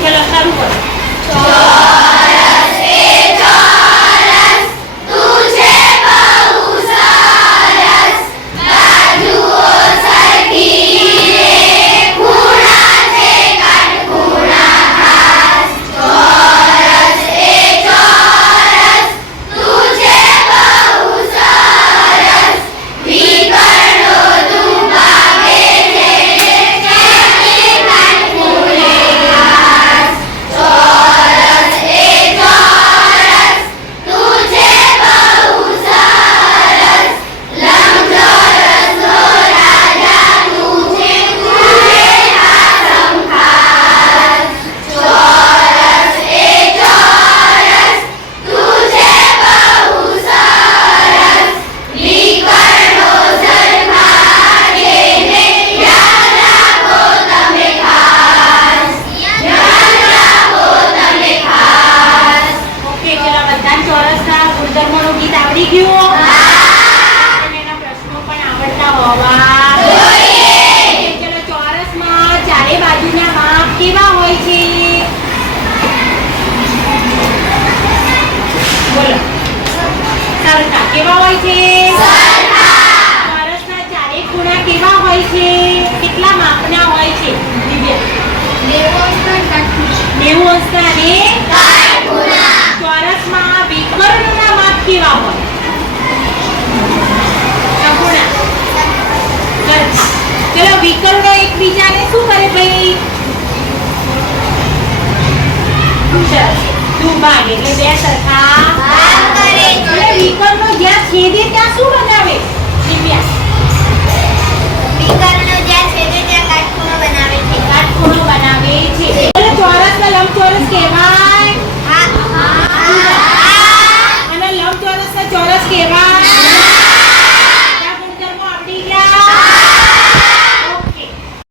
ચલો શરૂ ગુણધર્મોનું ગીત આવડી ગયું અને એના પ્રશ્નો પણ આવડતા હોવા ચલો ચોરસમાં ચારે બાજુના માપ કેવા હોય છે? બોલો. સરખા કેવા હોય છે? ચોરસના ચારે ખૂણા કેવા હોય છે? કેટલા માપના હોય છે? નેવું અંશના અને ચોરસમાં વિકર્ણના માપ કેવા હોય સંપૂર્ણ સરખા ચલો વિકર્ણો એકબીજાને શું કરે ભાઈ સરસ. દુભાગે એટલે બે સરખા ભાગ કરે. એટલે વિકર્ણો